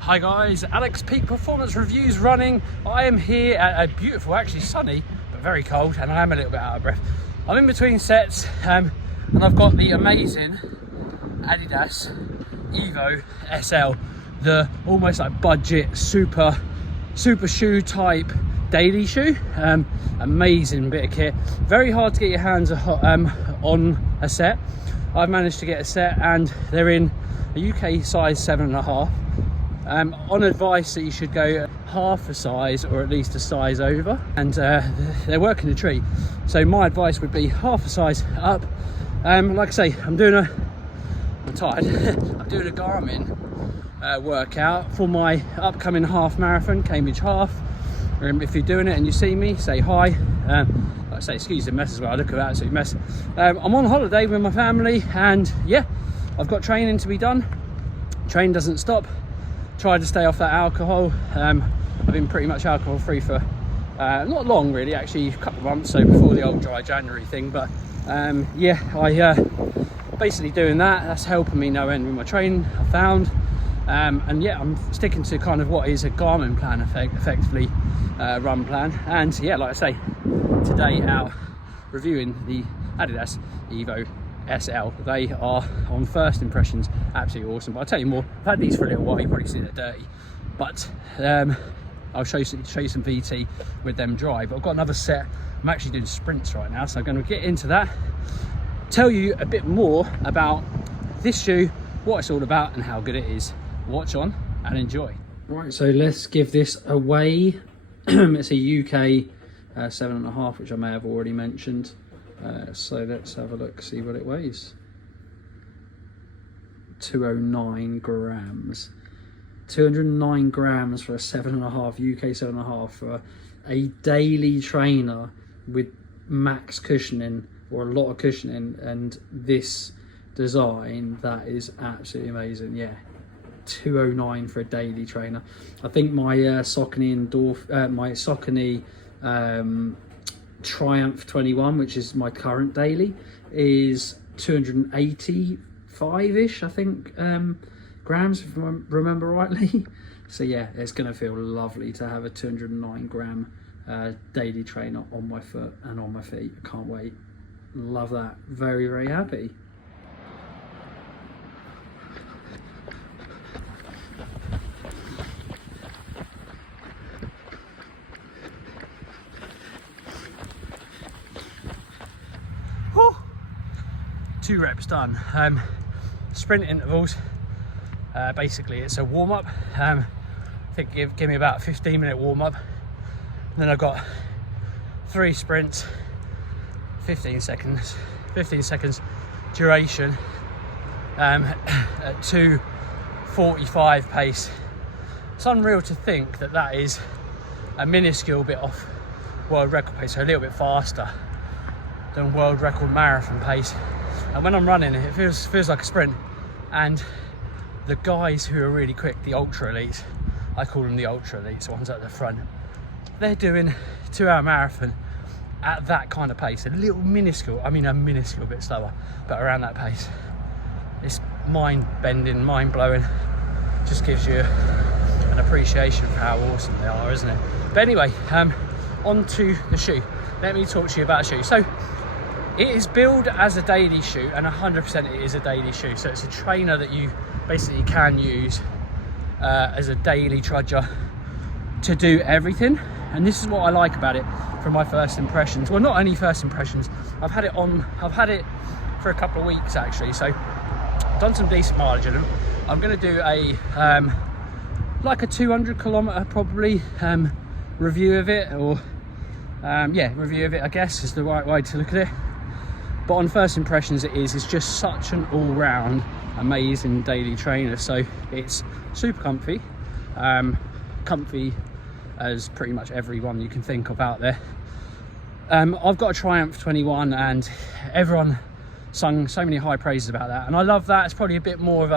Hi guys, Alex Peak Performance Reviews running. I am here at a beautiful, actually sunny, but very cold, and I am a little bit out of breath. I'm in between sets, and I've got the amazing Adidas EVO SL, the almost like budget, super shoe type daily shoe. Amazing bit of kit. Very hard to get your hands on a set. I've managed to get a set, and they're in a UK size 7.5. On advice that you should go half a size or at least a size over, and they're working a treat. So my advice would be half a size up. Like I say, I'm tired. I'm doing a Garmin workout for my upcoming half marathon, Cambridge Half. If you're doing it and you see me, say hi. Like I say, excuse the mess as well, I look an absolute mess. I'm on holiday with my family, and yeah, I've got training to be done. Train doesn't stop. Try to stay off that alcohol. I've been pretty much alcohol free for not long really, actually a couple of months, so before the old dry January thing. But yeah, I basically doing that. That's helping me no end with my training, I found. And yeah, I'm sticking to kind of what is a Garmin plan, effectively run plan. And yeah, like I say, today out reviewing the Adidas EVO SL. They are, on first impressions, absolutely awesome. But I'll tell you more. I've had these for a little while. You probably see they're dirty, but I'll show you some VT with them dry. But I've got another set. I'm actually doing sprints right now, so I'm going to get into that, tell you a bit more about this shoe, what it's all about, and how good it is. Watch on and enjoy. Right, so let's give this away. It's a UK 7.5, which I may have already mentioned. So let's have a look, see what it weighs. 209 grams. 209 grams for a 7.5, UK 7.5 for a daily trainer with max cushioning, or a lot of cushioning, and this design, that is absolutely amazing. Yeah, 209 for a daily trainer. I think my Saucony Triumph 21, which is my current daily, is 285-ish, I think, grams, if I remember rightly. So yeah, it's going to feel lovely to have a 209 gram daily trainer on my foot and on my feet. I can't wait. Love that. Very, very happy. Two reps done. Sprint intervals. Basically, it's a warm up. I think give me about a 15-minute warm up. Then I've got 3 sprints, 15 seconds duration, at 2:45 pace. It's unreal to think that that is a minuscule bit off world record pace, so a little bit faster than world record marathon pace. And when I'm running, it feels like a sprint. And the guys who are really quick, the ultra elites, I call them the ultra elites, the ones at the front, they're doing 2-hour marathon at that kind of pace, a minuscule bit slower, but around that pace. It's mind-bending, mind-blowing. Just gives you an appreciation for how awesome they are, isn't it? But anyway, on to the shoe. Let me talk to you about a shoe. So it is billed as a daily shoe, and 100% it is a daily shoe. So it's a trainer that you basically can use as a daily trudger to do everything. And this is what I like about it from my first impressions. Well, not only first impressions, I've had it for a couple of weeks actually. So I've done some decent mileage in them. I'm going to do a like a 200 kilometer probably review of it, or yeah, review of it, I guess is the right way to look at it. But on first impressions, it's just such an all-round amazing daily trainer. So it's super comfy, comfy as pretty much everyone you can think of out there. I've got a Triumph 21, and everyone sung so many high praises about that, and I love that. It's probably a bit more of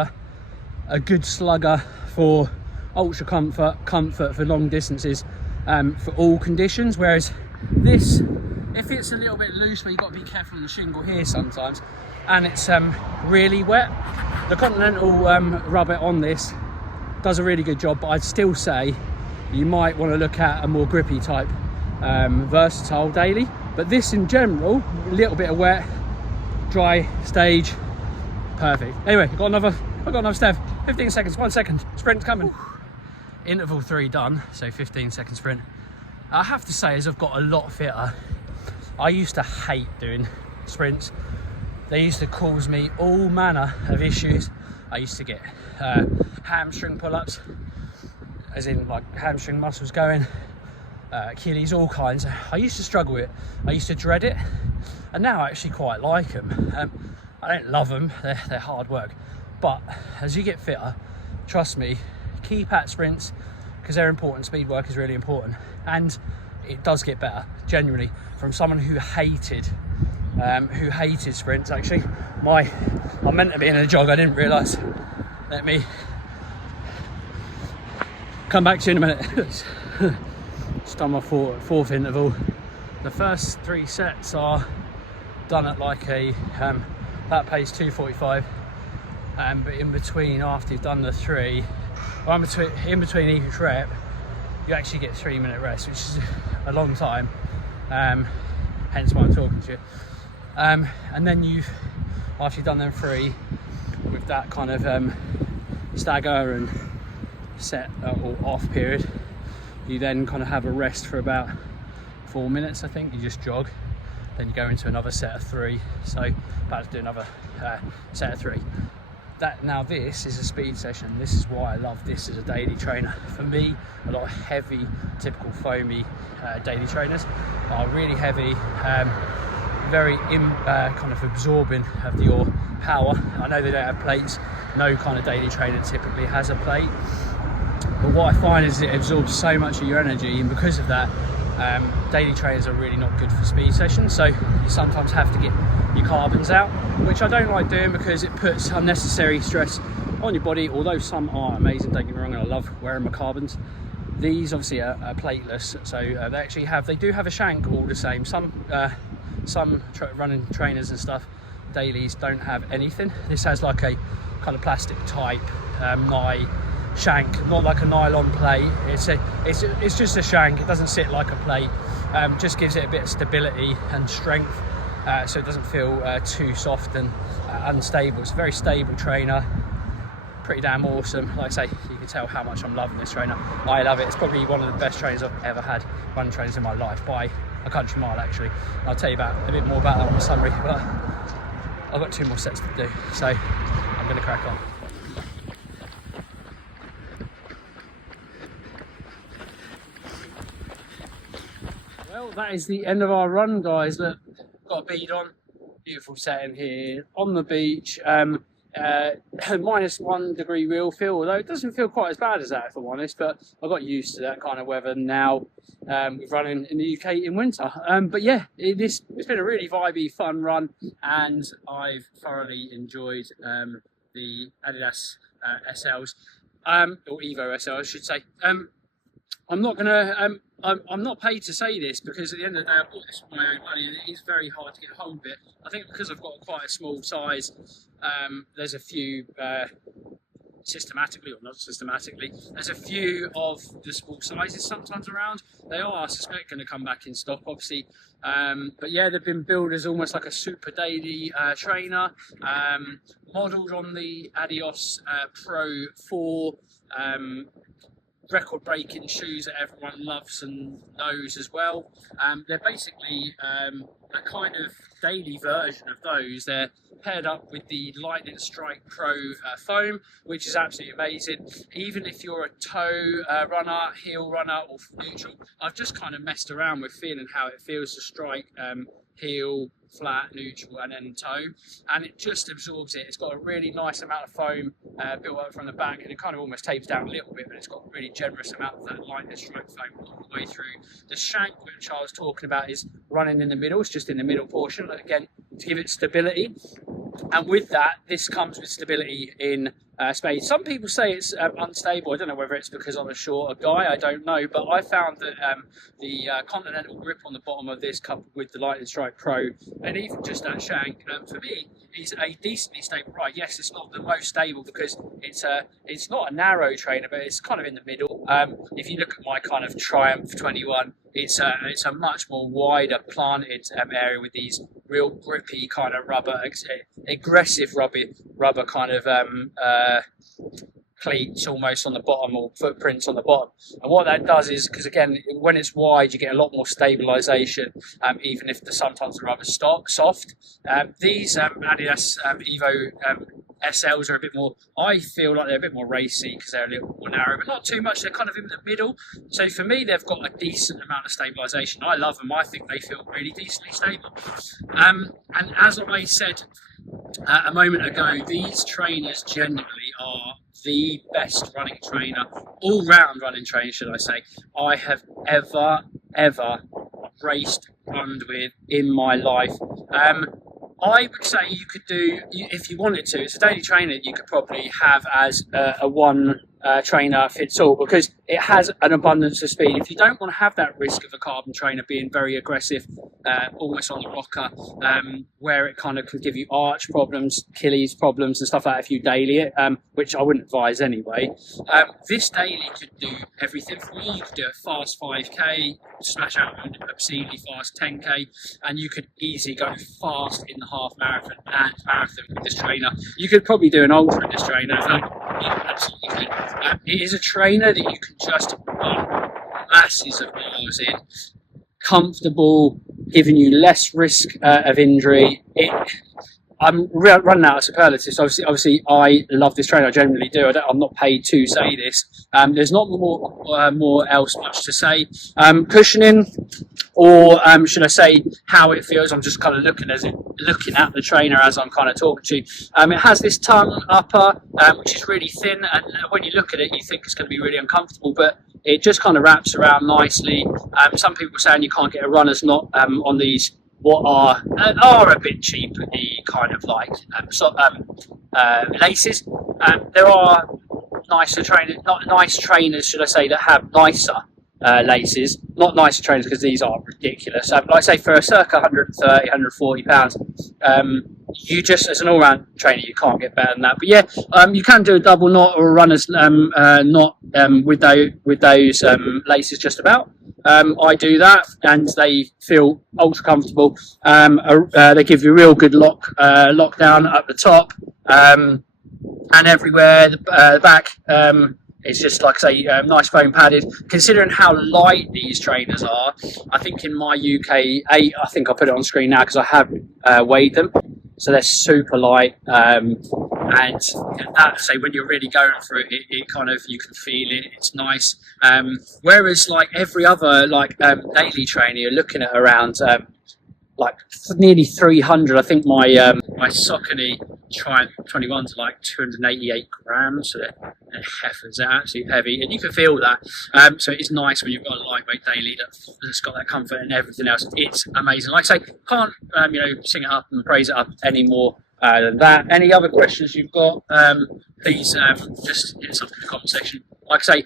a good slugger for ultra comfort for long distances, for all conditions, whereas this, if it's a little bit loose, where you've got to be careful on the shingle here sometimes, and it's really wet, the Continental rubber on this does a really good job, but I'd still say you might want to look at a more grippy type versatile daily. But this in general, a little bit of wet, dry stage, perfect. Anyway, I've got another step. 15 seconds, 1 second, sprint coming. Interval 3 done, so 15 second sprint. I have to say, as I've got a lot fitter, I used to hate doing sprints. They used to cause me all manner of issues. I used to get hamstring pull-ups, as in like hamstring muscles going, Achilles, all kinds. I used to struggle with it. I used to dread it, and now I actually quite like them. I don't love them, they're hard work, but as you get fitter, trust me, keep at sprints because they're important. Speed work is really important, and it does get better, genuinely. From someone who hated sprints, actually. I'm meant to be in a jog, I didn't realise. Let me come back to you in a minute. Just done my fourth interval. The first 3 sets are done at like a that pace 2:45, but in between, after you've done the 3, or in between each rep, you actually get 3-minute rest, which is a long time, hence why I'm talking to you. And then after you've done them 3 with that kind of stagger and set or off period, you then kind of have a rest for about 4 minutes. I think you just jog, then you go into another set of 3, so about to do another set of 3. Now this is a speed session. This is why I love this as a daily trainer. For me, a lot of heavy, typical foamy daily trainers are really heavy, very kind of absorbing of your power. I know they don't have plates. No kind of daily trainer typically has a plate. But what I find is it absorbs so much of your energy, and because of that, daily trainers are really not good for speed sessions. So you sometimes have to get your carbons out, which I don't like doing because it puts unnecessary stress on your body. Although some are amazing, don't get me wrong, and I love wearing my carbons. These obviously are plateless, so they do have a shank all the same. Some running trainers and stuff, dailies, don't have anything. This has like a kind of plastic type shank, not like a nylon plate. It's just a shank. It doesn't sit like a plate. Just gives it a bit of stability and strength, so it doesn't feel too soft and unstable. It's a very stable trainer, pretty damn awesome. Like I say, you can tell how much I'm loving this trainer. I love it. It's probably one of the best trainers I've ever had, running trainers in my life, by a country mile actually. I'll tell you a bit more about that on the summary, but I've got 2 more sets to do, so I'm going to crack on. Well, that is the end of our run, guys. Look, got a bead on, beautiful setting here on the beach. -1 degree real feel, although it doesn't feel quite as bad as that, if I'm honest, but I got used to that kind of weather now with running in the UK in winter. But yeah, it's been a really vibey, fun run, and I've thoroughly enjoyed the Adidas SLs, or EVO SL, I should say. I'm not gonna. I'm not paid to say this because at the end of the day, I bought this with my own money, and it is very hard to get hold of it. I think because I've got quite a small size, there's a few systematically or not systematically, there's a few of the small sizes sometimes around. They are, I suspect, going to come back in stock, obviously. But yeah, they've been billed as almost like a super daily trainer, modelled on the Adidas Pro 4. Record-breaking shoes that everyone loves and knows as well. They're basically a kind of daily version of those. They're paired up with the Lightning Strike Pro foam, which is absolutely amazing. Even if you're a toe runner, heel runner, or neutral, I've just kind of messed around with feeling how it feels to strike heel, flat, neutral, and then toe, and it just absorbs it. It's got a really nice amount of foam built up from the back, and it kind of almost tapers down a little bit, but it's got a really generous amount of that Lightning Strike foam all the way through. The shank, which I was talking about, is running in the middle. It's just in the middle portion, again, to give it stability. And with that, this comes with stability in speed. Some people say it's unstable. I don't know whether it's because I'm a shorter guy, I don't know, but I found that the Continental grip on the bottom of this, coupled with the Lightning Strike Pro, and even just that shank, for me, is a decently stable ride. Yes, it's not the most stable because it's not a narrow trainer, but it's kind of in the middle. If you look at my kind of Triumph 21, it's a much more wider planted area with these real grippy kind of rubber, aggressive rubber kind of cleats almost on the bottom, or footprints on the bottom. And what that does is, because again, when it's wide, you get a lot more stabilisation, even if sometimes the rubber's soft. These Adidas EVO SLs are a bit more, I feel like they're a bit more racy because they're a little more narrow, but not too much. They're kind of in the middle. So for me, they've got a decent amount of stabilisation. I love them. I think they feel really decently stable. And as I said a moment ago, these trainers generally are the best running trainer, all-round running trainer, should I say, I have ever raced, run with in my life. I would say you could do, if you wanted to, it's a daily trainer you could probably have as a one trainer fits all, because it has an abundance of speed. If you don't want to have that risk of a carbon trainer being very aggressive, almost on the rocker, where it kind of can give you arch problems, Achilles problems and stuff like that if you daily it, which I wouldn't advise anyway. This daily could do everything for you. You could do a fast 5k, smash out an obscenely fast 10k, and you could easily go fast in the half marathon and marathon with this trainer. You could probably do an ultra in this trainer. You absolutely could. It is a trainer that you can just run masses of miles in, comfortable, giving you less risk of injury. I'm running out of superlatives. Obviously, I love this trainer. I generally do. I'm not paid to say this. There's not more else much to say. Cushioning, or should I say how it feels? I'm just kind of looking at the trainer as I'm kind of talking to you. It has this tongue upper, which is really thin, and when you look at it, you think it's going to be really uncomfortable, but it just kind of wraps around nicely. Some people are saying you can't get a runner's knot on these, what are a bit cheap, the kind of like laces. There are nicer trainers, not nice trainers, should I say, that have nicer laces. Not nicer trainers, because these are ridiculous. Like I say, for a circa 130, 140 pounds, you just, as an all-round trainer, you can't get better than that. But yeah, you can do a double knot or a runner's knot with those laces just about. I do that, and they feel ultra comfortable. They give you a real good lockdown at the top, and everywhere. The back, it's just, like I say, nice foam padded. Considering how light these trainers are, I think in my UK 8, I think I'll put it on screen now because I have weighed them. So they're super light, and that, say, when you're really going for it, it kind of, you can feel it. It's nice. Whereas like every other daily trainer, you're looking at around like nearly 300. I think my Saucony Triumph 21s are like 288 grams. So they're heifers. They're absolutely heavy, and you can feel that. So it's nice when you've got a lightweight daily that's got that comfort and everything else. It's amazing. Like I say, can't sing it up and praise it up any more than that. Any other questions you've got, please just hit us up in the comment section. Like I say,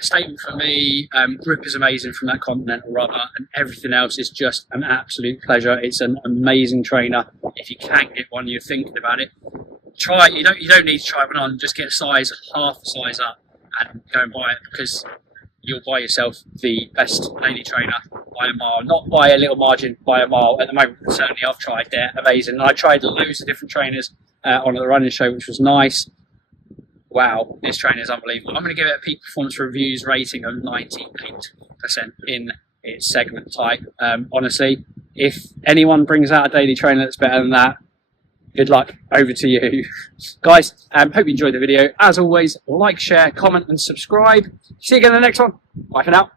statement for me, grip is amazing from that Continental rubber, and everything else is just an absolute pleasure. It's an amazing trainer. If you can get one, you're thinking about it, try it. You don't need to try one on. Just get a size, half the size up, and go and buy it, because you'll buy yourself the best daily trainer by a mile. Not by a little margin, by a mile. At the moment, certainly I've tried. They're amazing. And I tried loads of different trainers on the running show, which was nice. Wow, this trainer is unbelievable. I'm going to give it a peak performance reviews rating of 98% in its segment type. Honestly, if anyone brings out a daily trainer that's better than that, good luck. Over to you. Guys, hope you enjoyed the video. As always, like, share, comment and subscribe. See you again in the next one. Bye for now.